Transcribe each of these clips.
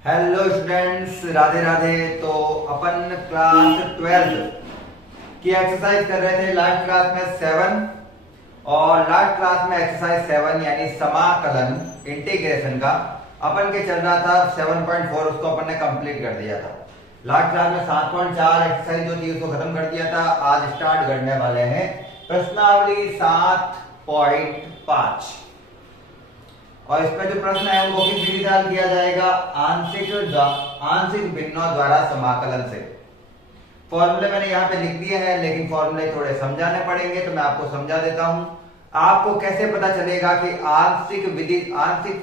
Hello students, Radhe Radhe. तो अपन class 12 की exercise कर रहे थे लास्ट क्लास में 7, और लास्ट क्लास में एक्सरसाइज 7 यानी समाकलन इंटीग्रेशन का अपन के चल रहा था 7.4, उसको अपन ने कंप्लीट कर दिया था। लास्ट क्लास में 7.4 एक्सरसाइज जो थी उसको खत्म कर दिया था। आज स्टार्ट करने वाले हैं प्रश्नावली 7.5, और इसमें जो प्रश्न है उनको किस विधि से हल किया जाएगा? आंशिक भिन्नों द्वारा समाकलन से। फॉर्मूले मैंने यहाँ पे लिख दिए हैं, लेकिन फॉर्मूले थोड़े समझाने पड़ेंगे, तो मैं आपको समझा देता हूं। आपको कैसे पता चलेगा कि आंशिक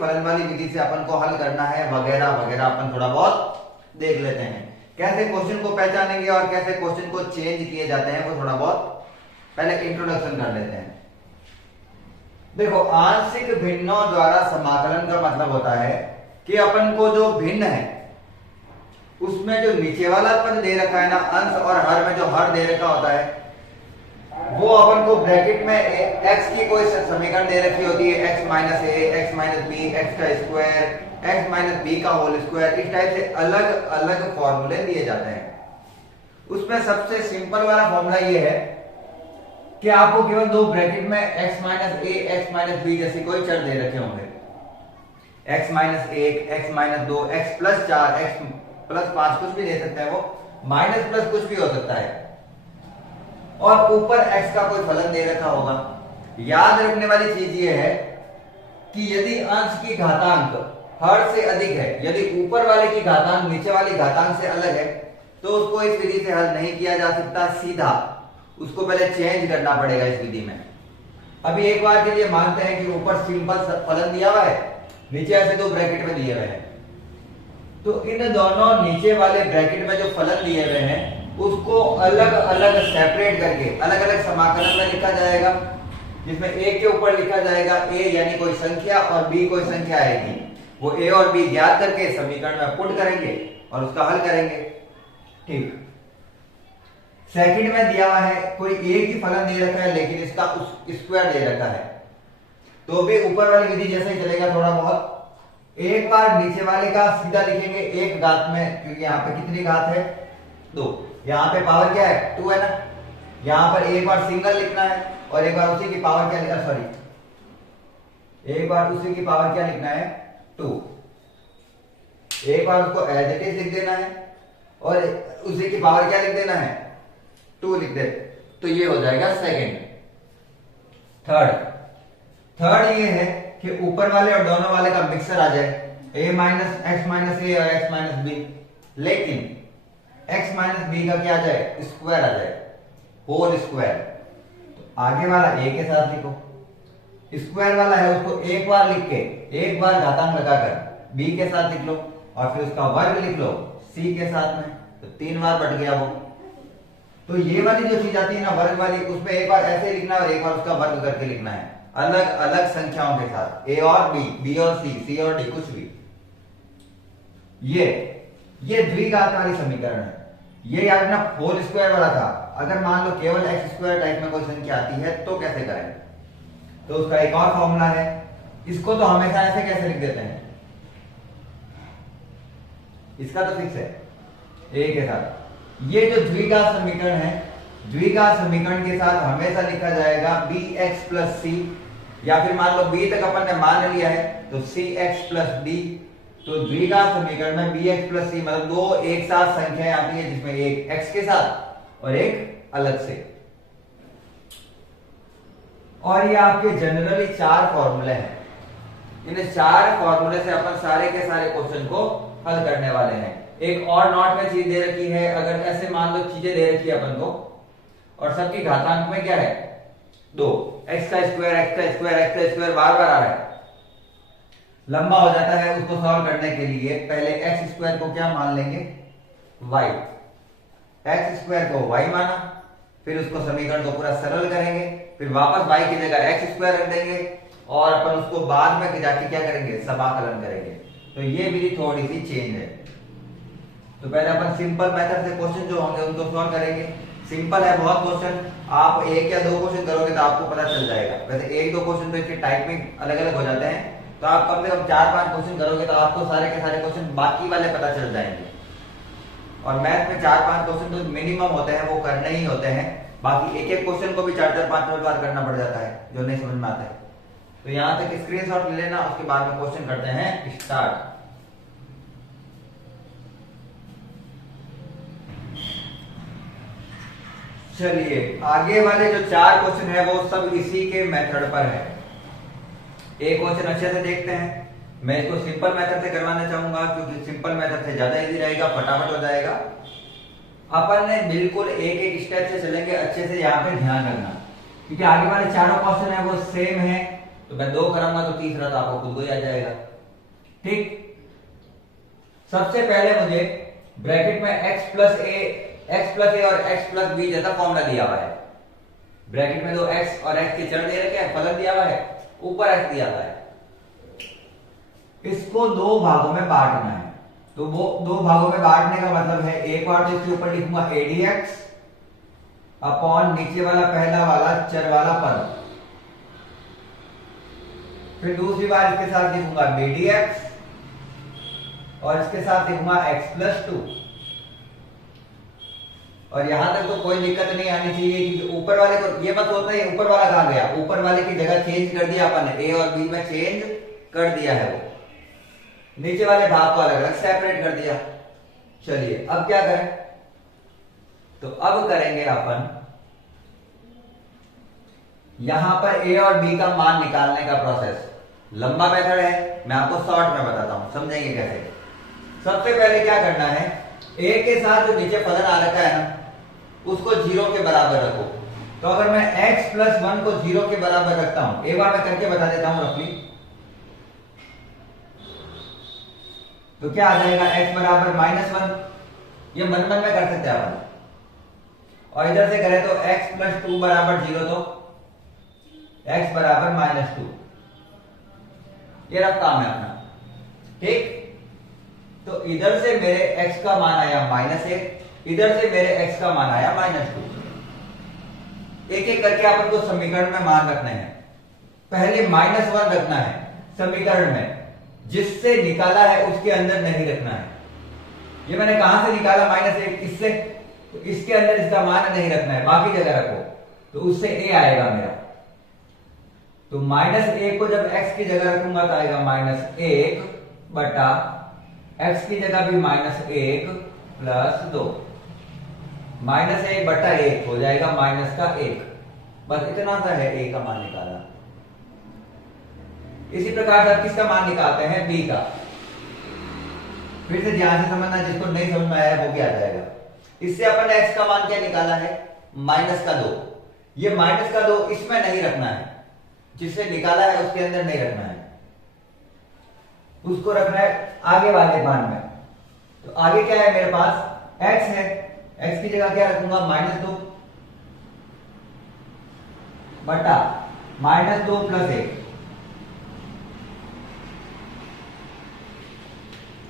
फलन वाली विधि से अपन को हल करना है, वगैरह वगैरह अपन थोड़ा बहुत देख लेते हैं। कैसे क्वेश्चन को पहचानेंगे और कैसे क्वेश्चन को चेंज किए जाते हैं, वो थोड़ा बहुत पहले इंट्रोडक्शन कर लेते हैं। देखो, आंशिक भिन्नों द्वारा समाकलन का मतलब होता है कि अपन को जो भिन्न है उसमें जो नीचे वाला पद दे रखा है ना, अंश और हर में जो हर दे रखा होता है, वो अपन को ब्रैकेट में x की कोई समीकरण दे रखी होती है, x माइनस ए, एक्स माइनस बी, एक्स का स्क्वायर, एक्स माइनस बी का होल स्क्वायर, इस टाइप से अलग अलग फॉर्मूले दिए जाते हैं। उसमें सबसे सिंपल वाला फॉर्मूला ये है कि आपको केवल दो ब्रैकेट में x माइनस ए, एक्स माइनस बी जैसे कोई चर दे रखे होंगे, x माइनस एक, x माइनस दो, x प्लस चार, x प्लस पांच, कुछ भी दे सकते हैं, वो माइनस प्लस कुछ भी हो सकता है, और ऊपर x का कोई फलन दे रखा होगा। याद रखने वाली चीज ये है कि यदि अंश की घातांक हर से अधिक है, यदि ऊपर वाले की घातांक नीचे वाली घातांक से अलग है, तो उसको इस विधि से हल नहीं किया जा सकता सीधा, उसको पहले चेंज करना पड़ेगा इस विधि में। अभी एक बार के लिए मानते हैं कि ऊपर सिंपल फलन दिया हुआ है, नीचे ऐसे दो ब्रैकेट में दिए हुए हैं, तो इन दोनों नीचे वाले ब्रैकेट में जो फलन दिए हुए हैं उसको अलग अलग सेपरेट करके अलग अलग समाकलन में लिखा जाएगा, जिसमें एक के ऊपर लिखा जाएगा a यानी कोई संख्या और b कोई संख्या आएगी। वो a और b ज्ञात करके समीकरण में पुट करेंगे और उसका हल करेंगे। ठीक, सेकंड में दिया हुआ है कोई एक ही फलन दे रखा है, लेकिन इसका स्क्वायर दे रखा है, तो भी ऊपर वाली विधि जैसे ही चलेगा थोड़ा बहुत। एक बार नीचे वाले का सीधा लिखेंगे एक घात में, क्योंकि यहाँ पे कितनी घात है? 2। यहाँ पे पावर क्या है? 2 है ना। यहाँ पर एक बार सिंगल लिखना है और एक बार उसी की पावर क्या लिखना, सॉरी, एक बार उसी की पावर क्या लिखना है? 2। एक बार उसको एज इट इज लिख देना है और उसी की पावर क्या लिख देना है? 2 लिख दे, तो ये हो जाएगा सेकंड। थर्ड ये है कि ऊपर वाले और दोनों वाले का मिक्सर आ जाए, a माइनस एक्स माइनस ए और x माइनस बी, लेकिन x माइनस बी का क्या आ जाए? स्क्वायर आ जाए, होल स्क्वायर। तो आगे वाला a के साथ लिखो, स्क्वायर वाला है उसको एक बार लिख के एक बार घातांक लगाकर b के साथ लिख लो, और फिर उसका वर्ग लिख लो c के साथ में, तो 3 बार बढ़ गया वो। तो ये वाली जो चीज आती है ना वर्ग वाली, उसमें एक बार ऐसे लिखना है और एक बार उसका वर्ग करके लिखना है, अलग अलग संख्याओं के साथ, a और b, b और c और d, कुछ भी। ये द्विघात वाली समीकरण है। ये याद रखना होल स्क्वायर वाला था। अगर मान लो केवल एक्स स्क्वायर टाइप में कोई संख्या आती है तो कैसे करें? तो उसका एक और फॉर्मूला है, इसको तो हमेशा ऐसे कैसे लिख देते हैं, इसका तो फिक्स है a के साथ। ये जो द्विघात समीकरण है, द्विघात समीकरण के साथ हमेशा लिखा जाएगा bx प्लस c, या फिर मान लो b तक अपन ने मान लिया है तो cx प्लस d। तो द्विघात समीकरण में bx प्लस c मतलब दो एक साथ संख्याएं आती है, जिसमें एक x के साथ और एक अलग से। और ये आपके जनरली 4 फॉर्मूले हैं। इन 4 फॉर्मूले से अपन सारे के सारे क्वेश्चन को हल करने वाले हैं। एक और नॉट में चीज दे रखी है, अगर ऐसे मान लो चीजें दे रखी है अपन को, और सबकी घातांक में क्या है? 2, x का स्क्वायर, x का स्क्वायर, x का स्क्वायर बार बार आ रहा है, लंबा हो जाता है। उसको सॉल्व करने के लिए पहले x स्क्वायर को क्या मान लेंगे? y। x स्क्वायर को y माना, फिर उसको समीकरण को पूरा सरल करेंगे, फिर वापस y की जगह x स्क्वायर रख देंगे, और अपन उसको बाद में जाके क्या करेंगे? समाकलन करेंगे। तो ये विधि थोड़ी सी चेंज है। तो पहले अपन सिंपल मेथड से क्वेश्चन जो होंगे उनको सॉल्व करेंगे। सिंपल है बहुत क्वेश्चन, आप एक या दो क्वेश्चन करोगे तो आपको पता चल जाएगा। वैसे एक दो क्वेश्चन तो इसके टाइप में अलग अलग हो जाते हैं, तो आप कम से कम 4-5 क्वेश्चन करोगे तो आपको सारे के सारे क्वेश्चन बाकी वाले पता चल जाएंगे। और मैथ में 4-5 क्वेश्चन तो मिनिमम होते हैं, वो करने ही होते हैं। बाकी एक एक क्वेश्चन को भी 4-4 5 बार करना पड़ जाता है जो नहीं समझ में आता है। तो यहां तक स्क्रीनशॉट ले लेना, उसके बाद में क्वेश्चन करते हैं स्टार्ट। चलिए आगे वाले जो 4 क्वेश्चन है वो सब इसी के मेथड पर है। एक क्वेश्चन अच्छे से देखते हैं। मैं इसको सिंपल मेथड से करवाना चाहूंगा क्योंकि सिंपल मेथड से ज्यादा इजी रहेगा, फटाफट हो जाएगा। अपन ने बिल्कुल एक एक स्टेप से चलेंगे, अच्छे से यहाँ पे ध्यान रखना क्योंकि आगे वाले चारों क्वेश्चन है वो सेम है। तो मैं 2 कराऊंगा तो तीसरा तो आपको खुद को ही आ जाएगा। ठीक, सबसे पहले मुझे ब्रैकेट में x प्लस ए और x प्लस बी जैसा फॉर्मूला दिया हुआ है। ब्रैकेट में 2x और x के चर दे रखे हैं, फलन दिया हुआ है, ऊपर x दिया हुआ है। इसको 2 भागों में बांटना है। तो वो 2 भागों में बांटने का मतलब है, एक बार तो इसके ऊपर लिखूंगा adx अपॉन नीचे वाला पहला वाला चर वाला पद, फिर दूसरी बार इसके साथ लिखूंगा bdx और इसके साथ लिखूंगा x प्लस 2। और यहां तक तो कोई दिक्कत नहीं आनी चाहिए क्योंकि ऊपर वाले को ये मत होता है ऊपर वाला कहां गया, ऊपर वाले की जगह चेंज कर दिया अपन ने, a और b में चेंज कर दिया है, वो नीचे वाले भाग को अलग अलग सेपरेट कर दिया। चलिए अब क्या करें, तो अब करेंगे अपन यहां पर a और b का मान निकालने का प्रोसेस। लंबा मेथड है, मैं आपको शॉर्ट में बताता हूं, समझेंगे कैसे। सबसे पहले क्या करना है, a के साथ जो नीचे फलन आ रखा है ना उसको 0 के बराबर रखो। तो अगर मैं x प्लस 1 को 0 के बराबर रखता हूं, एक बार मैं करके बता देता हूं रफली, तो क्या आ जाएगा x बराबर -1। ये मन मन में कर सकते हैं अपन। और इधर से करें तो x प्लस 2 बराबर 0, तो x बराबर -2। ये रफ काम है अपना। ठीक, तो इधर से मेरे x का मान आया -1, इधर से मेरे x का मान आया -2। एक एक करके अपन को समीकरण में मान रखने हैं। पहले -1 रखना है समीकरण में, जिससे निकाला है उसके अंदर नहीं रखना है। ये मैंने कहां से निकाला -1, इससे, तो इसके अंदर इसका मान नहीं रखना है, बाकी जगह रखो, तो उससे a आएगा मेरा। तो -1 को जब x की जगह रखूंगा तो आएगा -1 बटा x की जगह भी -1 प्लस 2, -1 बटा 1 हो जाएगा -1। बस इतना सा है a का मान निकाला। इसी प्रकार से आप किसका मान निकालते हैं, b का। फिर से ध्यान से समझना, जिसको नहीं समझ में आया वो क्या आ जाएगा। इससे अपन ने x का मान क्या निकाला है, -2। ये -2 इसमें नहीं रखना है, जिससे निकाला है उसके अंदर नहीं रखना है, उसको रखना है आगे वाले मान में। तो आगे क्या है मेरे पास, x है, x की जगह क्या रखूंगा, -2 बटा -2 प्लस 1।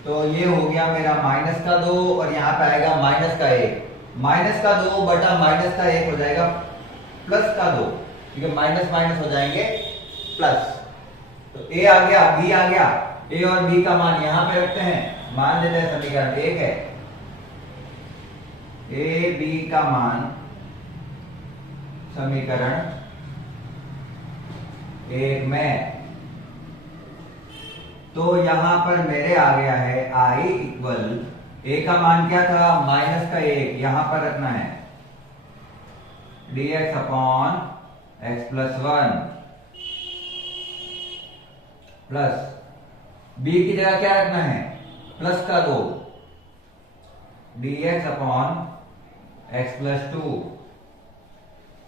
तो ये हो गया मेरा -2 और यहां पे आएगा -1। -2 बटा -1 हो जाएगा +2, क्योंकि माइनस माइनस हो जाएंगे प्लस। तो a आ गया, b आ गया, a और b का मान यहां पे रखते हैं, मान देते हैं समीकरण 1 है, a b का मान समीकरण 1 में। तो यहां पर मेरे आ गया है i इक्वल, a का मान क्या था, -1, यहां पर रखना है dx upon x plus 1 plus b की जगह क्या रखना है, +2 dx upon x plus 2।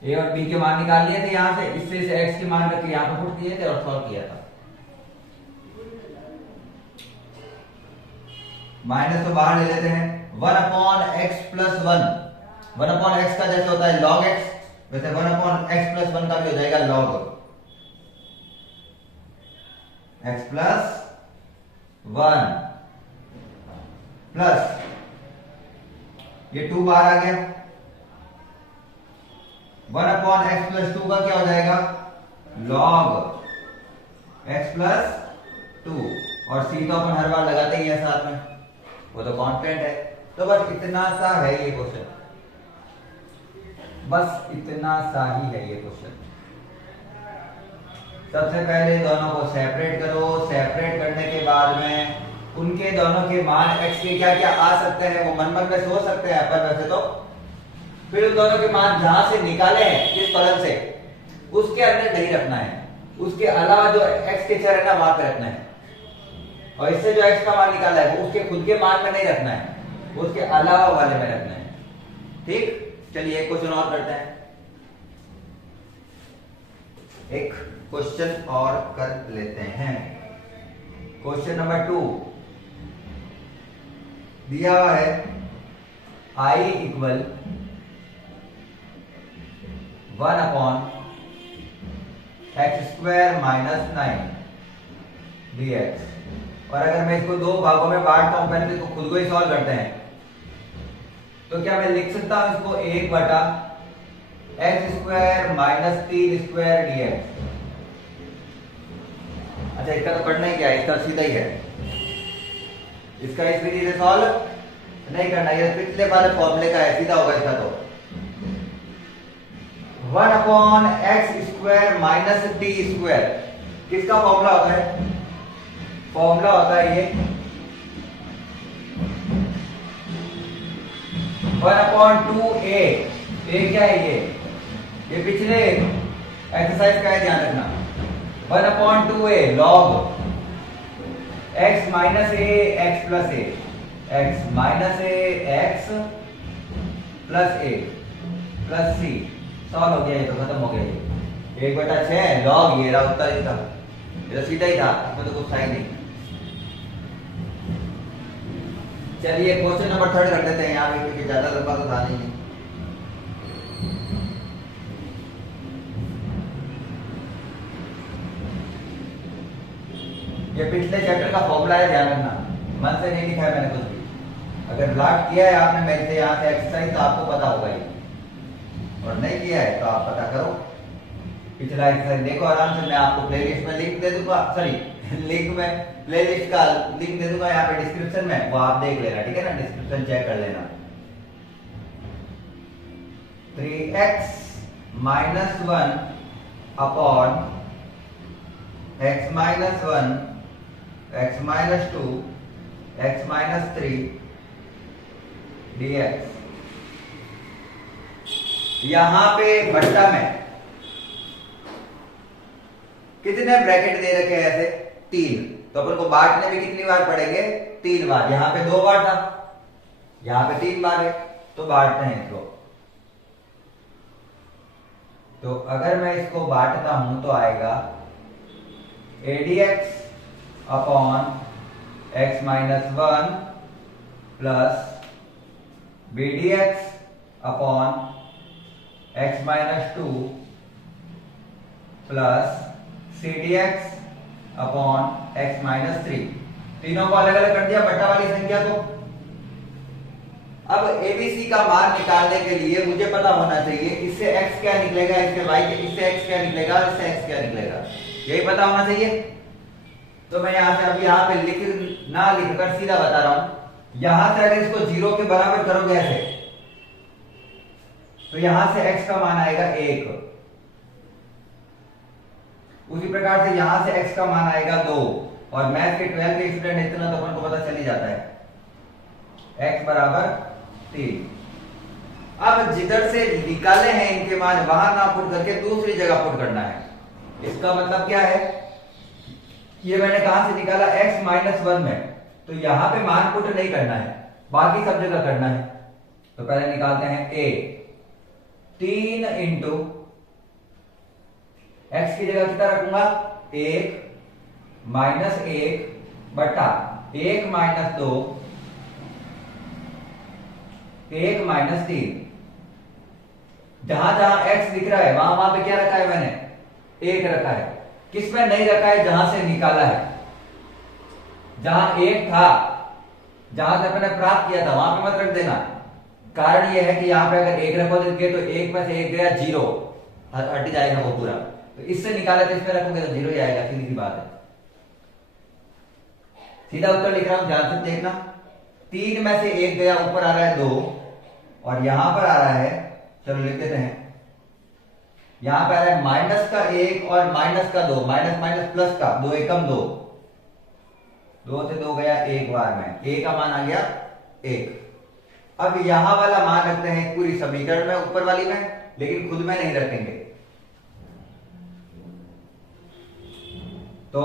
a और b के मान निकाल लिए थे यहां से, इससे इसे x के मान रखे यहां पर पुट किए थे और सॉल्व किया था। माइनस तो बाहर ले लेते हैं, 1 upon x plus 1, 1 upon x का जैसे होता है log x, वैसे 1 अपॉन x प्लस 1 का भी हो जाएगा log x प्लस 1 प्लस ये 2 बाहर आ गया, 1 अपॉन x प्लस 2 का क्या हो जाएगा, log x प्लस 2 और सी तो अपन हर बार लगाते ही है साथ में, वो तो कांस्टेंट है। तो बस इतना सा है ये क्वेश्चन, बस इतना सा ही है ये क्वेश्चन। सबसे पहले दोनों को सेपरेट करो, सेपरेट करने के बाद में उनके दोनों के मान x के क्या क्या आ सकते हैं वो मन मन में सोच सकते हैं अपन वैसे तो। फिर उन दोनों के मान जहां से निकाले हैं किस फलन से, उसके अंदर नहीं रखना है, उसके अलावा जो x के चर है ना वहां पे रखना है। और इससे जो x का मान निकाला है वो उसके खुद के मान में नहीं रखना है, उसके अलावा वाले में रखना है। ठीक, चलिए एक क्वेश्चन और करते हैं, एक क्वेश्चन और कर लेते हैं। क्वेश्चन नंबर 2 दिया हुआ है I इक्वल 1/x² - 9 dx। और अगर मैं इसको दो भागों में बांटता हूं, पहले तो इसको खुद को ही सॉल्व करते हैं, तो क्या मैं लिख सकता हूं इसको 1/x² - 3² dx। अच्छा, इसका तो करना ही क्या है, इसका सीधा ही है, इसका इस विधि से सॉल्व नहीं करना, ये पिछले वाले फॉर्मूले का है, सीधा होगा इसका। तो 1/x² - t², किसका फॉर्मूला होता है? फॉर्मूला होता है ये 1/2a। a क्या है ये पिछले एक्सरसाइज का है, ध्यान रखना। 1/2a log x minus a x plus a, x minus a x plus a plus c। Solve हो गया, ये तो खत्म हो गया। ये 1/6 log, ये रहा उत्तर इसका, ये तो सीधा ही था, इसमें तो कुछ था ही नहीं। चलिए क्वेश्चन नंबर 3 रख लेते हैं यहाँ पे, क्योंकि ज्यादा लंबा तो था नहीं। ये पिछले चैप्टर का फॉर्मूला है, ध्यान रखना, मन से नहीं लिखा है मैंने कुछ भी। अगर ब्लॉक किया है आपने मेरे से यहाँ से एक्सरसाइज तो आपको पता होगा ही, और नहीं किया है तो आप पता करो, पिछला एक्सरसाइज देखो आराम से। मैं आपको प्लेलिस्ट में लिंक दे दूंगा, सॉरी लिंक में प्लेलिस्ट का लिंक दे दूंगा यहाँ पे डिस्क्रिप्शन में, वो आप देख लेना, ठीक है ना, डिस्क्रिप्शन चेक कर लेना। 3x - 1 upon x - 1 x - 2 x - 3 dx। यहां पे बट्टा में कितने ब्रैकेट दे रखे हैं? ऐसे 3। तो अपन को बांटने में कितनी बार पड़ेंगे? 3 बार। यहां पे 2 बार था, यहां पे 3 बार है, तो बांटते हैं इसको। तो अगर मैं इसको बांटता हूं तो आएगा adx upon x - 1 plus bdx upon x - 2 plus cdx upon x - 3। तीनों को अलग अलग कर दिया बट्टा वाली संख्या को। अब एबीसी का मान निकालने के लिए मुझे पता होना चाहिए इससे x क्या निकलेगा, इससे y इससे x क्या निकलेगा, इससे x क्या निकलेगा, यही पता होना चाहिए। तो मैं यहां से अब यहाँ पे लिखकर सीधा बता रहा हूं। यहां से अगर इसको 0 के बराबर करोगे ऐसे, तो यहां से x का मान आएगा 1। उसी प्रकार से यहां से x का मान आएगा 2। और मैथ के 12 के स्टूडेंट इतना तो अपन को पता चल ही जाता है, x बराबर 3। अब जिधर से निकाले हैं इनके मान वहां ना पुट करके दूसरी जगह पुट करना है। इसका मतलब क्या है, ये मैंने कहां से निकाला? x - 1 में, तो यहां पे मान पुट नहीं करना है, बाकी सब जगह करना है। तो पहले निकालते हैं a, 3 इंटू x की जगह कितना रखूंगा? 1 - 1 बटा 1 - 2 1 - 3। जहां जहां x दिख रहा है वहां वहां पे क्या रखा है मैंने? 1 रखा है। किसमें नहीं रखा है? जहां से निकाला है। जहां 1 था, जहां से मैंने प्राप्त किया था वहां पे मत रख देना। कारण यह है कि यहां पे अगर 1 रखोगे तो 1 में से 1 गया 0, हट जाएगा वो पूरा। तो इससे निकाला तो इसमें रखोगे तो 0 ही आएगा, सीधी सी बात है। सीधा उत्तर लिख रहा हूं, ध्यान से देखना। 3 में से 1 गया, ऊपर आ रहा है 2 और यहां पर आ रहा है, चलो लिख देते हैं, यहां पर आ रहा है माइनस का 1 और माइनस का 2, माइनस माइनस प्लस का 2 एकम 2, 2 से 2 गया 1 बार में, a का मान आ गया 1। अब यहां वाला मान रखते हैं पूरी समीकरण में, ऊपर वाली में, लेकिन खुद में नहीं रखेंगे। तो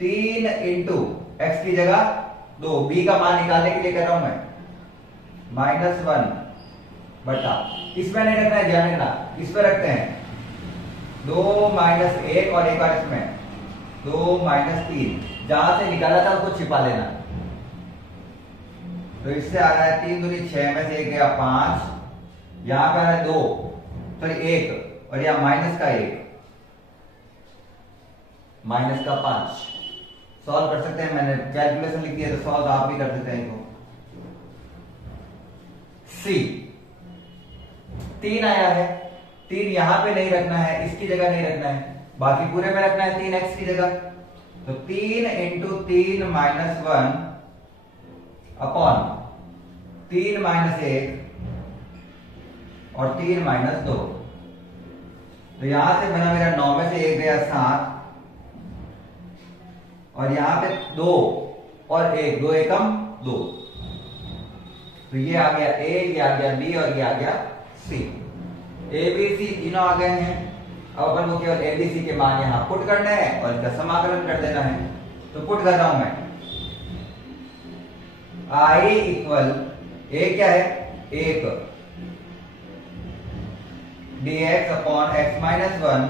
3 इंटू एक्स की जगह 2, b का मान निकालने के लिए कर रहा हूं मैं, -1 बटा, इसमें नहीं रखना है, ध्यान रखना, इस पर रखते हैं 2 - 1 और एक और इसमें 2 - 3, जहां से निकाला था उसको छिपा लेना। तो इससे आ रहा है 3 दूनी 6 में से 1 गया 5, यहां पर है 2 सॉरी 1 और यहां माइनस का 1, माइनस का 5। सॉल्व कर सकते हैं, मैंने कैलकुलेशन लिख दी है तो सॉल्व आप भी कर सकते हैं इसको। सी 3 आया है, 3 यहां पे नहीं रखना है, इसकी जगह नहीं रखना है, बाकी पूरे में रखना है 3x की जगह। तो 3 इंटू 3 - 1 अपॉन 3 - 1 और 3 - 2। तो यहां से बना मेरा 9 में से 1 गया 7 और यहां पे 2 और 1, 2 एकम 2। तो ये आ गया a, ये आ गया b और ये आ गया c। a b c तीनों आ गए हैं। अब अपन को केवल a b c के मान यहां पुट करने हैं और इसका समाकलन कर देना है। तो पुट कर रहा हूं मैं, i इक्वल a क्या है 1 dx upon x - 1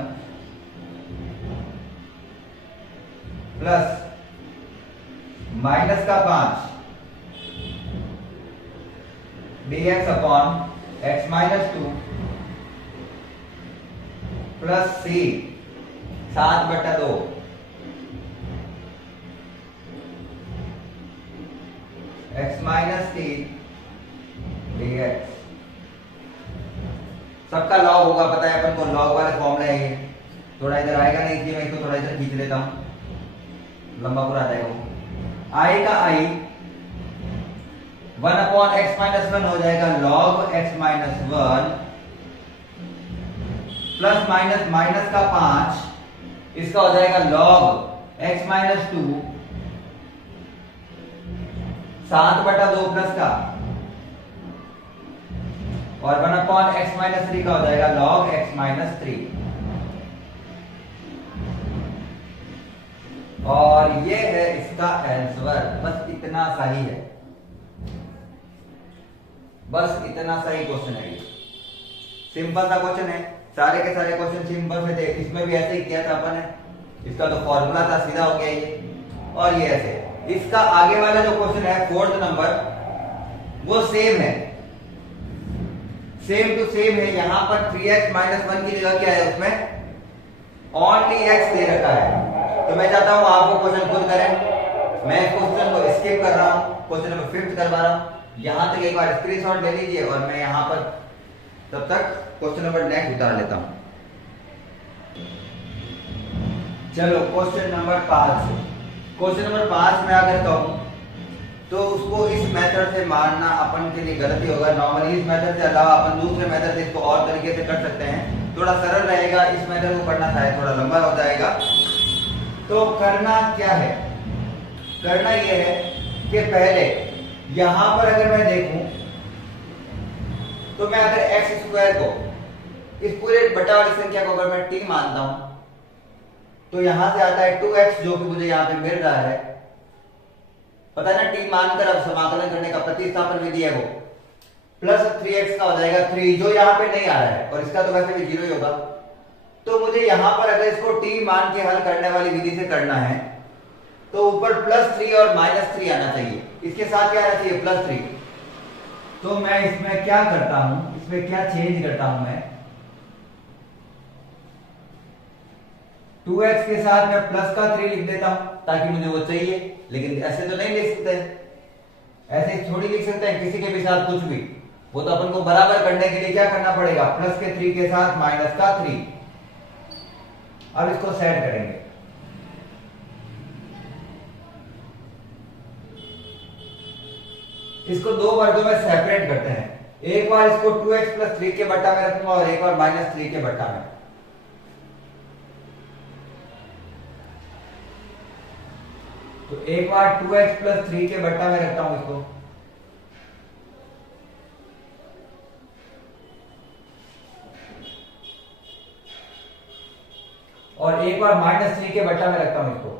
plus minus का 5 dx upon x - 2 plus c 7/2 x - 3 dx। सबका लॉग होगा, पता है अपन को, लॉग वाले फॉर्मूला है ये। थोड़ा इधर आएगा नहीं, इसलिए मैं इसको थोड़ा इधर खींच लेता हूं, लंबा पूरा आ जाएगा। i का i 1 अपॉन x - 1 हो जाएगा log x - 1 plus minus minus का 5, इसका हो जाएगा log x - 2 7/2 प्लस का, और 1 अपॉन x - 3 का हो जाएगा log x - 3। और ये है इसका आंसर। बस इतना सही है, बस इतना सही क्वेश्चन है। सिंपल सा क्वेश्चन है, सारे के सारे क्वेश्चन सिंपल से थे। इसमें भी ऐसे ही किया था अपन ने, इसका तो फॉर्मूला था, सीधा हो गया ये, और ये ऐसे। इसका आगे वाला जो क्वेश्चन है 4th नंबर, वो सेम है, सेम टू सेम है। यहां पर 3x - 1 की जगह क्या है, उसमें ओनली x दे रखा है। तो मैं चाहता हूं आपको क्वेश्चन खुद करें, मैं क्वेश्चन को स्किप कर रहा हूं, क्वेश्चन नंबर 5 करवा रहा हूं। यहां तक एक बार स्क्रीनशॉट ले लीजिए और मैं यहां पर तब तक क्वेश्चन नंबर नेक्स्ट उतार लेता हूं। चलो क्वेश्चन नंबर 5। क्वेश्चन नंबर 5 में अगर कहूं तो उसको इस मेथड से मारना अपन के लिए गलती होगा। नॉर्मली इस मेथड से अलावा अपन दूसरे मेथड से इसको और तरीके से कर सकते हैं, थोड़ा सरल रहेगा। इस मेथड को करना शायद थोड़ा लंबा हो जाएगा। तो करना क्या है, करना यह है कि पहले यहां पर अगर मैं देखूं तो मैं अगर x² को, इस पूरे बटा वाली संख्या को अगर मैं t मानता हूं तो यहां से आता है 2x, जो कि मुझे यहां पे मिल रहा है। पता है ना, t मानकर अब समाकलन करने का प्रतिस्थापन विधि है वो, प्लस 3x का हो जाएगा 3, जो यहां पे नहीं आ रहा है, और इसका तो वैसे भी 0 ही होगा। तो मुझे यहां पर अगर इसको t मान के हल करने वाली विधि से करना है तो ऊपर +3 और -3 आना चाहिए। इसके साथ क्या आना चाहिए, +3। तो मैं इसमें क्या करता हूं, इसमें क्या चेंज करता हूं मैं, 2x के साथ मैं प्लस का 3 लिख देता हूं ताकि मुझे वो चाहिए। लेकिन ऐसे तो नहीं लिख सकते, ऐसे थोड़ी लिख सकते हैं किसी के भी साथ कुछ भी। वो तो अपन को बराबर करने के लिए क्या करना पड़ेगा, प्लस के 3 के साथ माइनस का 3। अब इसको सेट करेंगे। इसको दो वर्गों में सेपरेट करते हैं। एक बार इसको 2x प्लस 3 के बट्टा में रखूंगा और एक बार माइनस 3 के बट्टा में। तो एक बार 2x प्लस 3 के बट्टा में रखता हूं इसको, और एक बार माइनस 3 के बट्टा में रखता हूं इसको।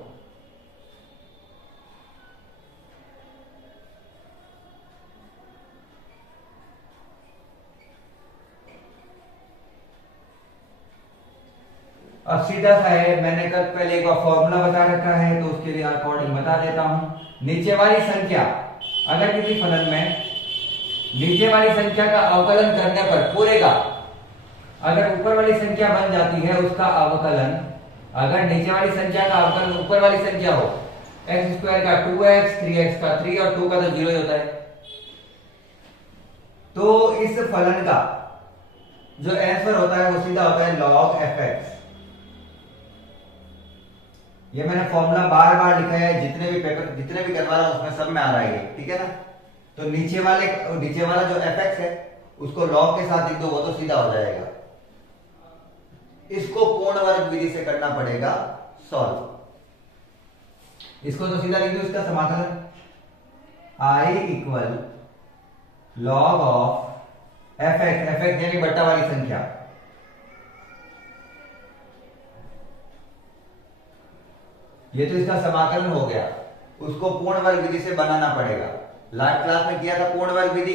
अब सीधा सा है, मैंने कल पहले एक बार फॉर्मूला बता रखा है तो उसके लिए अकॉर्डिंग बता देता हूं। नीचे वाली संख्या, अगर किसी फलन में नीचे वाली संख्या का अवकलन करने पर पूरे का, अगर ऊपर वाली संख्या बन जाती है उसका अवकलन, अगर नीचे वाली संख्या का अवकलन ऊपर वाली संख्या हो, एक्स स्क्वायर का 2x, 3x का 3 और 2 का तो 0 ही होता है, तो इस फलन का जो आंसर होता है वो सीधा होता है log fx। ये मैंने फॉर्मूला बार बार लिखा है, जितने भी पेपर जितने भी करवा रहा हूं उसमें सब में आ रहा है, ठीक है ना। तो नीचे वाला जो fx है उसको log के साथ लिख दो, वो तो सीधा हो जाएगा। इसको पूर्ण वर्ग विधि से करना पड़ेगा सॉल्व। इसको तो सीधा लिख दो, इसका समाकलन I equal log of fx यानी बट्टा वाली संख्या, ये तो इसका समाकलन हो गया। उसको पूर्ण वर्ग विधि से बनाना पड़ेगा। लास्ट क्लास में किया था पूर्ण वर्ग विधि।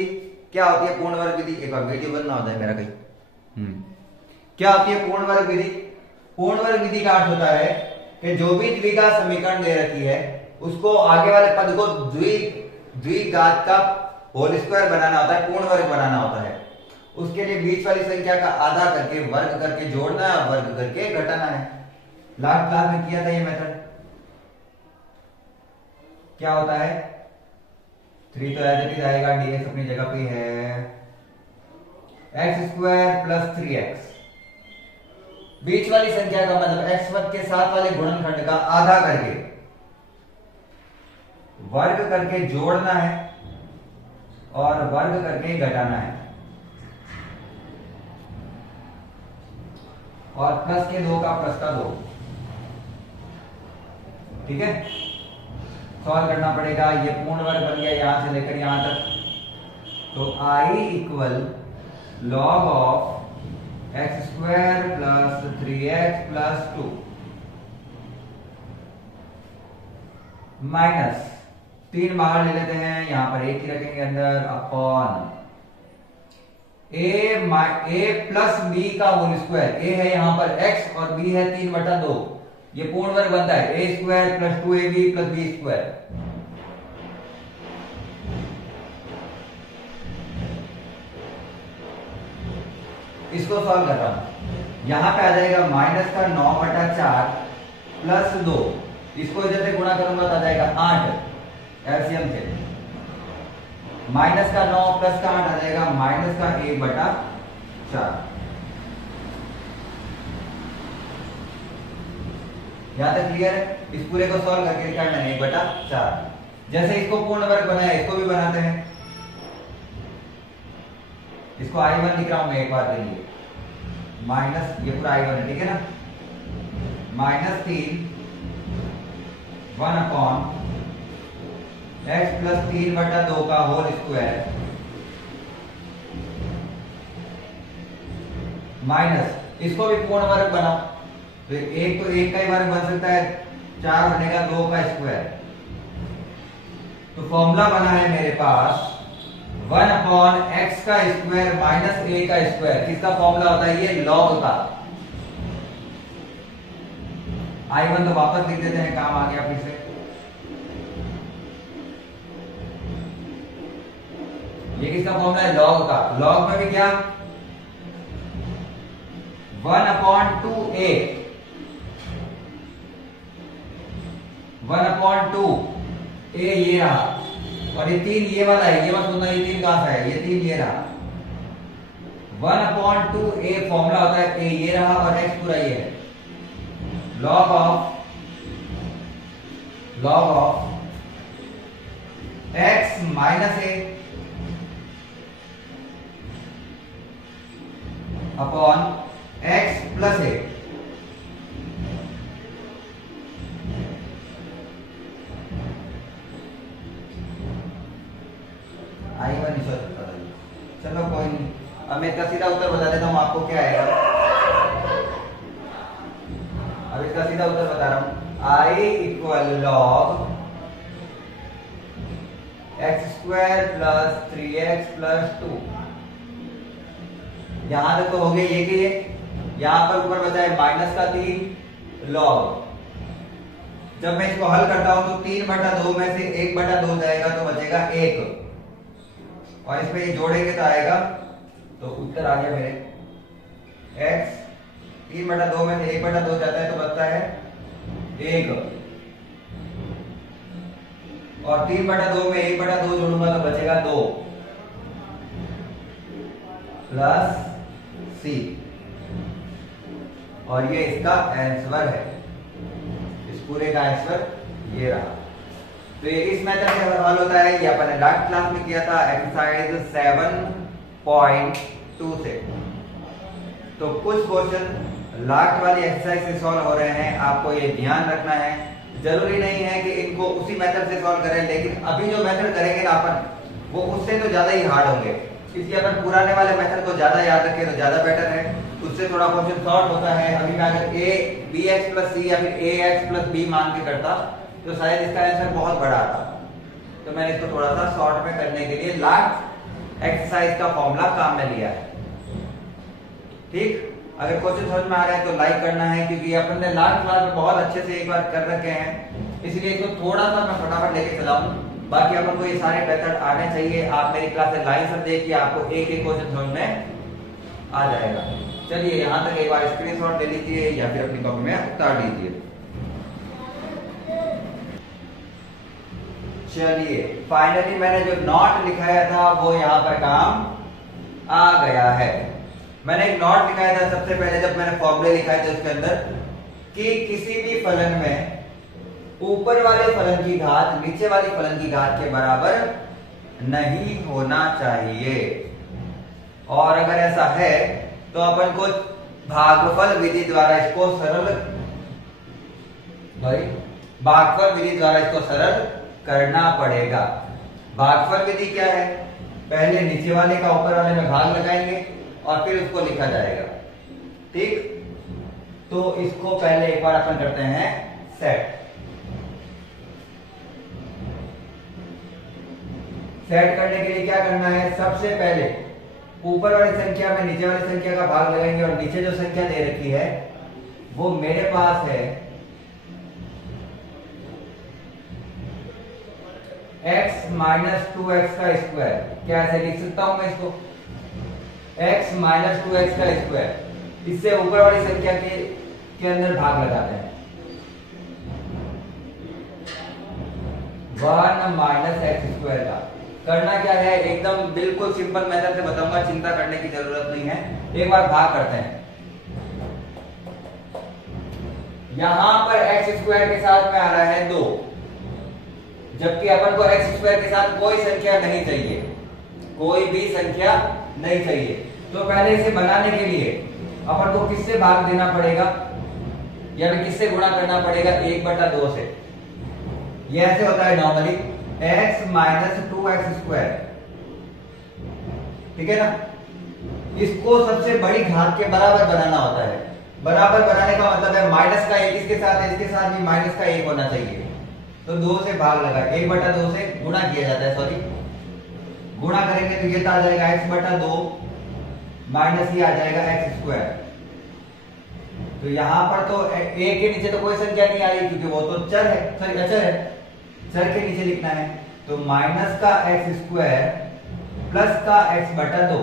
क्या होती है पूर्ण वर्ग विधि? एक बार वीडियो बनना होता है मेरा कहीं। क्या होती है पूर्ण वर्ग विधि? पूर्ण वर्ग विधि का अर्थ होता है कि जो भी द्विघात समीकरण दे रखी है उसको आगे वाले पद को द्विघात का होल स्क्वायर बनाना होता है, पूर्ण वर्ग बनाना होता है। उसके लिए बीच वाली संख्या का आधा करके वर्ग करके जोड़ना है, वर्ग करके घटाना है। लास्ट क्लास में किया था ये मेथड। क्या होता है 3 तो एज इट इज आएगा, dx अपनी जगह पे है, एक्स स्क्वायर प्लस 3x, बीच वाली संख्या का मतलब x वर्ग के साथ वाले गुणनखंड का आधा करके वर्ग करके जोड़ना है और वर्ग करके घटाना है, और प्लस के 2 का प्लस का 2, ठीक है। सॉल्व करना पड़ेगा। ये पूर्ण वर्ग बन गया यहां से लेकर यहां तक। तो I equal log of x square plus 3x plus 2 minus 3 बाहर ले लेते हैं, यहां पर 1 ही रखेंगे अंदर, अपॉन a प्लस b का होल स्क्वायर। a है यहां पर x और b है 3/2। ये पूर्ण वर्ग बनता है a square plus 2ab plus b square. इसको सॉल्व कर रहा हूं, यहां पे आ जाएगा माइनस का 9/4 प्लस 2, इसको इधर से गुणा करूंगा तो आ जाएगा 8 एलसीएम से, माइनस का 9 प्लस का 8 आ जाएगा माइनस का 1/4। यहां तक क्लियर है? इस पूरे को सॉल्व करके क्या मैंने 1/4। जैसे इसको पूर्ण वर्ग बनाया इसको भी बनाते हैं। इसको I1 लिख रहा हूं मैं एक बार के लिए, माइनस ये पूरा I1 है, ठीक है ना, माइनस 3 1 अपॉन x प्लस 3/2 का होल स्क्वायर माइनस, इसको भी पूर्ण वर्ग बनाओ तो एक तो एक का ही वर्ग बन सकता है, 4 बनेगा 2 का स्क्वायर। तो फॉर्मूला बना है मेरे पास 1 अपॉन एक्स का स्क्वायर माइनस a का स्क्वायर। किसका फॉर्मूला होता है? ये लॉग का। I1 तो वापस लिख देते हैं, काम आ गया फिर से। ये किसका फॉर्मूला है? लॉग का। लॉग में भी क्या 1 अपॉन 2a, 1 अपॉन 2a ये रहा, और ये 3 ये वाला है, ये मत सुनना ये 3 कहां से है, ये 3 ये रहा। 1 अपॉन 2a फॉर्मूला होता है a ये रहा और x पूरा ये है। Log of x minus a upon x plus A. चलो कोई नहीं, अब मैं इसका सीधा उत्तर बता देता हूं आपको क्या आएगा। अब इसका सीधा उत्तर बता रहा हूं, i equal log x square plus 3x plus 2। यहां तक तो हो गया ये कि ये, यहां पर ऊपर बचा है माइनस का 3 लॉग। जब मैं इसको हल करता हूं तो 3/2 में से 1/2 जाएगा तो बचेगा 1, और इसमें ये जोड़ेंगे तो आएगा, तो उत्तर आ गया मेरे x 3/2 में से 1/2 जाता है तो बचता है 1, और 3/2 में 1/2 जोड़ूंगा तो बचेगा 2 प्लस c, और ये इसका आंसर है। इस पूरे का आंसर ये रहा। तो ये इस मेथड से हल होता है, ये अपन ने लास्ट क्लास में किया था एक्सरसाइज 7.2 से। तो कुछ क्वेश्चन लास्ट वाली एक्सरसाइज से सॉल्व हो रहे हैं, आपको ये ध्यान रखना है। जरूरी नहीं है कि इनको उसी मेथड से सॉल्व करें, लेकिन अभी जो मेथड करेंगे ना अपन, वो उससे तो ज्यादा ही हार्ड होंगे, इसलिए अपन पुराने वाले मेथड को ज्यादा याद रखें तो ज्यादा बेटर है, उससे थोड़ा क्वेश्चन सॉल्व होता है। अभी मैं अगर bx प्लस c या फिर ax प्लस b मान के करता तो शायद इसका आंसर बहुत बड़ा आता। तो मैंने इसको थोड़ा सा शॉर्ट में करने के लिए लास्ट एक्सरसाइज का फॉर्मूला काम में लिया है। ठीक, अगर क्वेश्चन समझ में आ रहा है तो लाइक करना है, क्योंकि अपन ने लास्ट क्लास में बहुत अच्छे से एक बार कर रखे हैं, इसलिए इसको थोड़ा सा मैं फटाफट लेके चला हूं। बाकी अपन को ये सारे मेथड आने चाहिए। आप मेरी क्लास से लाइन से देखिए, आपको एक एक क्वेश्चन समझ में आ जाएगा। चलिए यहां तक एक बार स्क्रीनशॉट ले लीजिए या फिर अपनी कॉपी में उतार लीजिए। चलिए फाइनली मैंने जो नोट लिखाया था वो यहाँ पर काम आ गया है। मैंने एक नोट लिखाया था सबसे पहले जब मैंने फॉर्मूले लिखाए थे उसके अंदर, कि किसी भी फलन में ऊपर वाले फलन की घात नीचे वाली फलन की घात के बराबर नहीं होना चाहिए, और अगर ऐसा है तो अपन को भागफल विधि द्वारा इसको सरल करना पड़ेगा। भागफल विधि क्या है? पहले नीचे वाले का ऊपर वाले में भाग लगाएंगे और फिर उसको लिखा जाएगा। ठीक, तो इसको पहले एक बार अपन करते हैं सेट। सेट करने के लिए क्या करना है? सबसे पहले ऊपर वाली संख्या में नीचे वाली संख्या का भाग लगाएंगे, और नीचे जो संख्या दे रखी है वो मेरे पास है x माइनस 2x का स्क्वायर। क्या ऐसे लिख सकता हूं मैं इसको? x माइनस 2x का स्क्वायर। इससे ऊपर वाली संख्या के अंदर भाग लगाते हैं। 1 माइनस एक्स स्क्वायर का करना क्या है? एकदम बिल्कुल सिंपल मेथड से बताऊंगा, चिंता करने की जरूरत नहीं है। एक बार भाग करते हैं। यहां पर एक्स स्क्वायर के साथ में आ रहा है 2, जबकि अपन को एक्स स्क्वायर के साथ कोई संख्या नहीं चाहिए, कोई भी संख्या नहीं चाहिए। तो पहले इसे बनाने के लिए अपन को किससे भाग देना पड़ेगा, या फिर किससे गुणा करना पड़ेगा? 1/2 से। ये ऐसे होता है normally, x minus 2x square. ठीक है ना? इसको सबसे बड़ी घात के बराबर बनाना होता है। बराबर बनाने का मतलब है माइनस का 1 इसके साथ है, इसके साथ भी माइनस का 1 होना चाहिए। तो 2 से भाग लगा, 1/2 से गुणा किया जाता है, सॉरी गुणा करेंगे तो ये तो आ जाएगा x/2 माइनस ये आ जाएगा x स्क्वायर। तो यहां पर तो a के नीचे तो कोई संख्या नहीं आ रही, क्योंकि वो तो चर है, सॉरी अचर है, चर के नीचे लिखना है। तो माइनस का x स्क्वायर प्लस का x/2,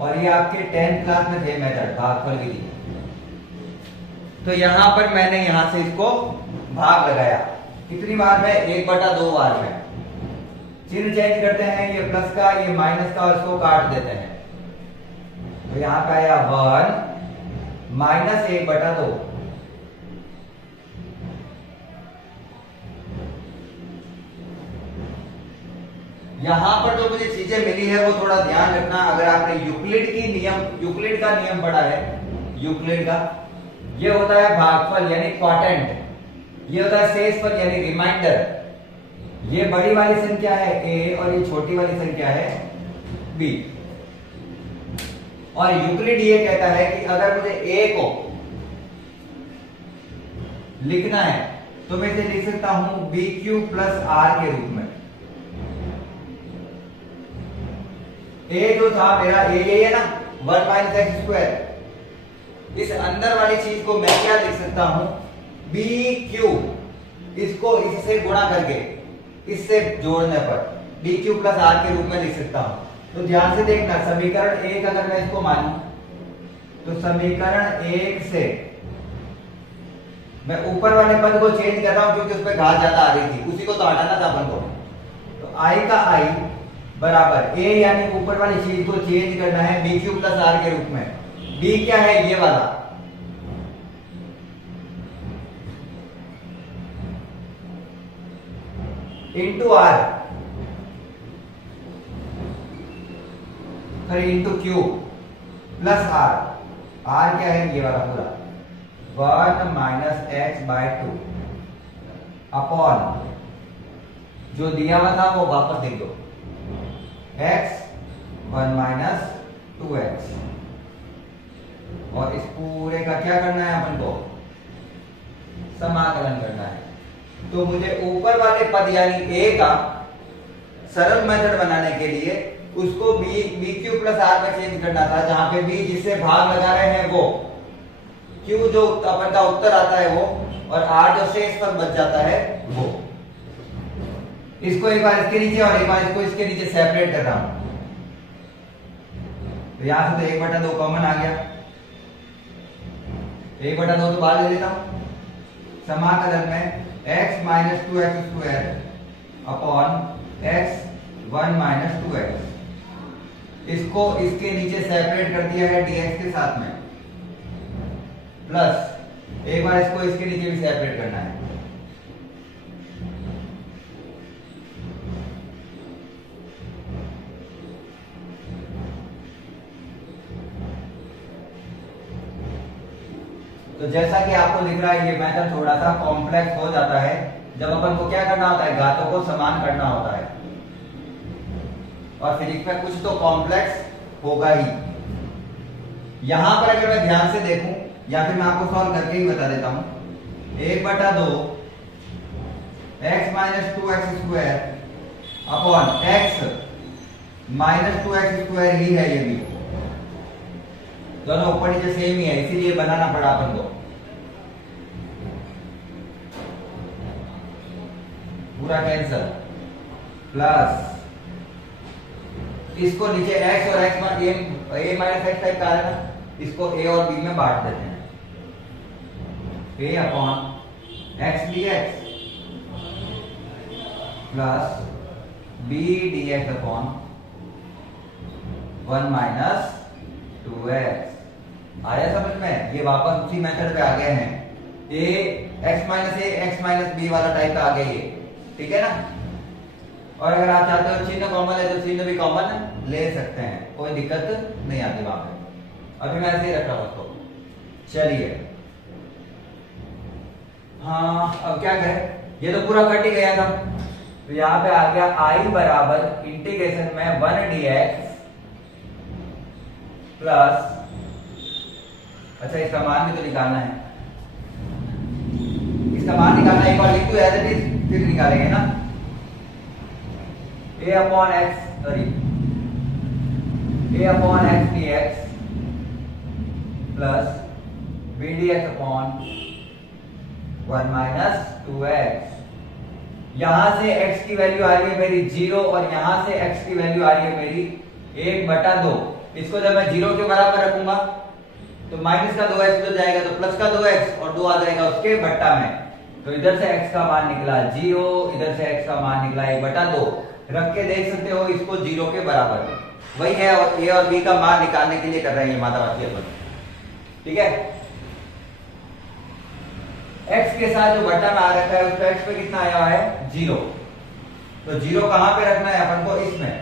और ये आपके 10th क्लास में थे मेथड भागफल विधि। तो यहां पर मैंने यहां से इसको भाग लगाया, कितनी बार में? 1/2 बार में। चिन्ह चेंज करते हैं, ये प्लस का ये माइनस का, और इसको काट देते हैं। तो यहां पे आया 1 माइनस 1/2। यहां पर जो मुझे चीजें मिली है वो थोड़ा ध्यान रखना। अगर आपने यूक्लिड का नियम पढ़ा है, यूक्लिड का, ये होता है भागफल यानी क्वाड्रेंट, ये होता है शेषफल यानी रिमाइंडर। ये बड़ी वाली संख्या है a और ये छोटी वाली संख्या है b। और यूक्लिड ये कहता है कि अगर मुझे a को लिखना है तो मैं इसे लिख सकता हूं bq प्लस r के रूप में। a जो था मेरा a ये है ना 1 माइनस एक्स स्क्वायर, इस अंदर वाली चीज को मैं क्या लिख सकता हूं bq, इसको इससे गुणा करके इससे जोड़ने पर bq प्लस r के रूप में लिख सकता हूं। तो ध्यान से देखना, समीकरण 1 अगर मैं इसको मानूं तो समीकरण 1 से मैं ऊपर वाले पद को चेंज कर रहा हूं क्योंकि उस पर घात ज्यादा आ रही थी, उसी को तो हटाना था अपन को। तो i का i बराबर a यानी ऊपर वाली चीज को चेंज करना है bq प्लस r के रूप में। b क्या है ये वाला, into r, sorry into Q plus r। r क्या है ये वाला पूरा 1 माइनस एक्स बाय 2 अपॉन जो दिया हुआ था वो वापस लिख दो x 1 माइनस 2x। और इस पूरे का क्या करना है अपन को, समाकलन करना है। तो मुझे ऊपर वाले पद यानी a का सरल मेथड बनाने के लिए उसको bq प्लस r में चेंज करना था, जहां पे b जिससे भाग लगा रहे हैं वो, q जो अपन का उत्तर आता है वो, और r जो शेष पद बच जाता है वो। इसको एक बार इसके नीचे और एक बार इसको इसके नीचे सेपरेट कर रहा हूं। तो यहां से तो 1/2 कॉमन आ गया, 1/2 तो बाहर ले लेता हूं। समाकलन में x minus 2x square upon x 1 minus 2x, इसको इसके नीचे सेपरेट कर दिया है dx के साथ में, प्लस एक बार इसको इसके नीचे भी सेपरेट करना है। तो जैसा कि आपको दिख रहा है ये मेथड थोड़ा सा कॉम्प्लेक्स हो जाता है जब अपन को क्या करना होता है, घातों को समान करना होता है। और फिजिक्स में कुछ तो कॉम्प्लेक्स होगा ही। यहां पर अगर मैं ध्यान से देखूं या फिर मैं आपको सॉल्व करके ही बता देता हूं, 1/2 x minus 2x square upon x minus 2x square ही है ये भी, दोनों ऊपर नीचे सेम ही है, इसीलिए बनाना पड़ा अपन को। पूरा कैंसल, प्लस इसको नीचे x और x a minus x type का है ना, इसको a और b में बांट देते हैं, a upon x dx plus b dx upon 1 minus 2x। आया समझ में? ये वापस उसी मेथड पे आ गए हैं, x माइनस b वाला टाइप का आ गया ये, ठीक है ना। और अगर आप चाहते हो चिन्ह कॉमन है तो चिन्ह भी कॉमन ले सकते हैं, कोई दिक्कत नहीं आती वहां पे। अभी मैं ऐसे ही रख रहा हूं उसको। चलिए हाँ, अब क्या करें, ये तो पूरा कट ही गया था, तो यहाँ पे आ गया i बराबर इंटीग्रेशन में 1 dx प्लस, अच्छा इसका मान भी तो निकालना है, इसका मान निकालना एक बार लिख दो एज इट इज, फिर निकालेंगे ना, a upon x, sorry a upon x dx plus b dx upon 1 minus 2x। यहां से x की वैल्यू आ रही है मेरी 0 और यहां से x की वैल्यू आ रही है मेरी 1/2। इसको जब मैं 0 के बराबर रखूंगा तो माइनस का 2x तो जाएगा, तो प्लस का 2x और 2 आ जाएगा उसके बट्टा में। तो इधर से x का मान निकला 0, इधर से x का मान निकला 1/2। रख के देख सकते हो इसको 0 के बराबर, वही है, और a और b का मान निकालने के लिए कर रहे हैं मातावासी अपन, ठीक है। x के साथ जो बट्टा में आ रखा है उस पर x पे कितना आया है 0, तो 0 कहां पे रखना है अपन को? इसमें।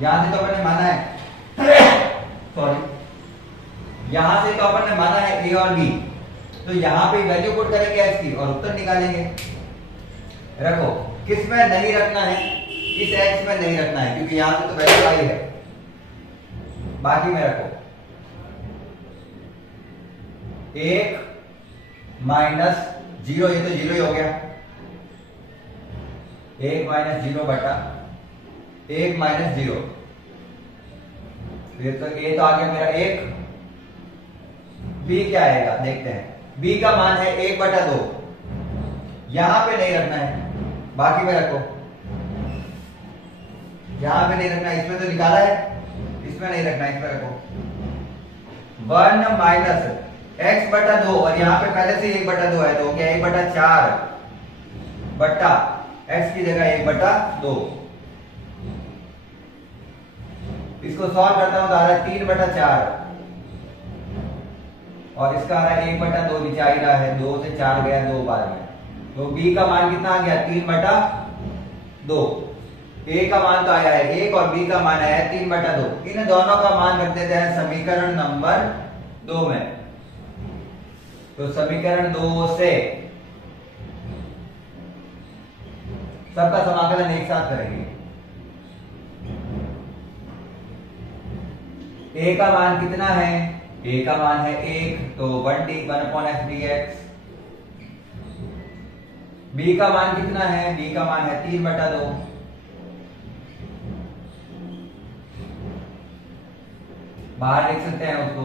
यहां से तो अपन ने माना है सॉरी, यहां से तो अपन ने माना है a और b, तो यहां पे वैल्यू पुट करेंगे x की और उत्तर निकालेंगे। रखो, किस में नहीं रखना है? इस x में नहीं रखना है, क्योंकि यहां से तो वैल्यू आई है। बाकी में रखो 1 माइनस 0, ये तो 0 ही हो गया। 1 माइनस 0 बटा 1 माइनस 0, ये तो आ गया मेरा 1। b क्या आएगा देखते हैं। b का मान है 1 बटा 2, यहां पे नहीं रखना है, बाकी में रखो। यहां पे नहीं रखना, इसमें तो निकाला है, इसमें नहीं रखना, इसमें रखो 1 माइनस x बटा 2, और यहां पे पहले से 1 बटा 2 है, तो हो गया 1 बटा 4 बटा x की जगह 1 बटा 2। इसको सॉल्व करता हूं तो आ रहा है 3 बटा 4, और इसका आ रहा है 1 बटा 2, नीचे आ ही रहा है, 2 से 4 गया, 2 बार गया, तो b का मान कितना आ गया? 3 बटा 2। a का मान तो आया है 1 और b का मान आया है 3 बटा 2। इन दोनों का मान रख देते हैं समीकरण नंबर 2 में। तो समीकरण 2 से सबका समाकलन एक साथ करेंगे। a का मान कितना है? a का मान है 1, तो 1/x dx। b का मान कितना है? b का मान है 3 बटा 2। बाहर लिख सकते हैं उसको।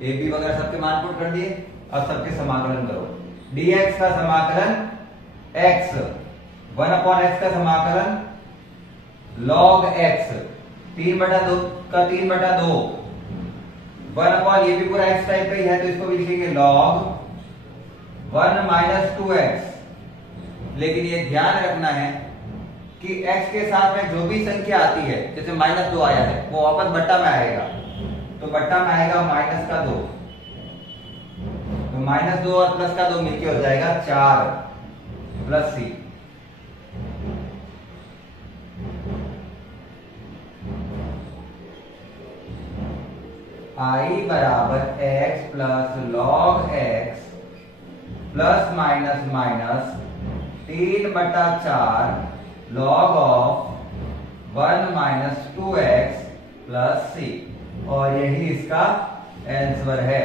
a b वगैरह सबके मान पुट कर दिए, अब सबके समाकलन करो। dx का समाकलन x, 1/x का समाकलन log x, 3 बटा 2 का 3 बटा 2, 1/, ये भी पूरा x टाइप का ही है, तो इसको भी लिखेंगे log 1 माइनस 2x। लेकिन ये ध्यान रखना है कि x के साथ में जो भी संख्या आती है, जैसे -2 आया है, वो वापस बट्टा में आएगा, तो बट्टा में आएगा माइनस का 2, तो -2 और प्लस का 2 मिलके हो जाएगा 4 प्लस c। i बराबर x plus log x plus minus minus 3 बटा 4 log of 1 minus 2x plus c, और यही इसका आंसर है।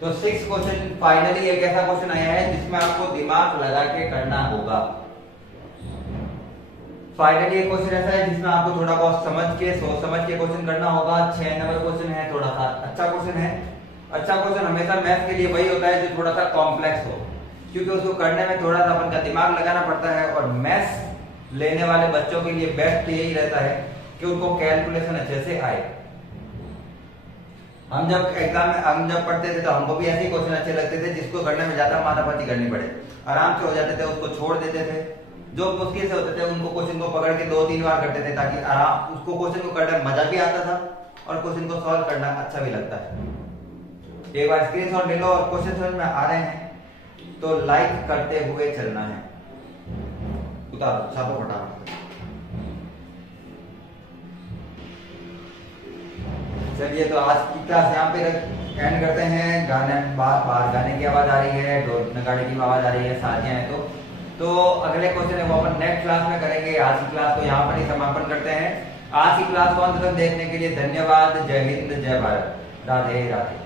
तो 6 क्वेश्चन फाइनली एक ऐसा क्वेश्चन आया है जिसमें आपको दिमाग लगा के करना होगा। फाइनली एक क्वेश्चन ऐसा है जिसमें आपको थोड़ा बहुत समझ के सोच समझ के क्वेश्चन करना होगा। 6 नंबर क्वेश्चन है, थोड़ा सा अच्छा क्वेश्चन है। अच्छा क्वेश्चन हमेशा मैथ के लिए वही होता है जो थोड़ा सा कॉम्प्लेक्स हो, क्योंकि उसको करने में थोड़ा सा अपन का दिमाग लगाना पड़ता है, और मैथ्स लेने वाले बच्चों के लिए बेस्ट यही रहता है कि उनको कैलकुलेशन अच्छे से आए। हम जब एग्जाम में हम जब पढ़ते थे तो हमको भी ऐसे क्वेश्चन अच्छे लगते थे जिसको करने में ज्यादा माथापच्ची करनी पड़े, आराम से हो जाते थे, उसको छोड़ देते थे। जो मुश्किल से होते थे उनको क्वेश्चन को पकड़ के 2-3 बार करते थे, ताकि आराम उसको क्वेश्चन को करने में मजा भी आता था और क्वेश्चन को सॉल्व करना अच्छा भी लगता है। एक बार स्क्रीनशॉट ले लो, और क्वेश्चन समझ में आ रहे हैं तो लाइक करते हुए चलना है। उतारो, छापो फटाफट। चलिए, तो आज की क्लास यहाँ पे एंड करते हैं। बाहर गाने की आवाज आ रही है, ढोल नगाड़े की आवाज आ रही है, शादियां हैं, तो अगले क्वेश्चन है वो अपन नेक्स्ट क्लास में करेंगे। आज की क्लास को यहाँ पर ही समापन करते हैं। आज की क्लास को अंत तक देखने के लिए धन्यवाद। जय हिंद, जय भारत, राधे राधे।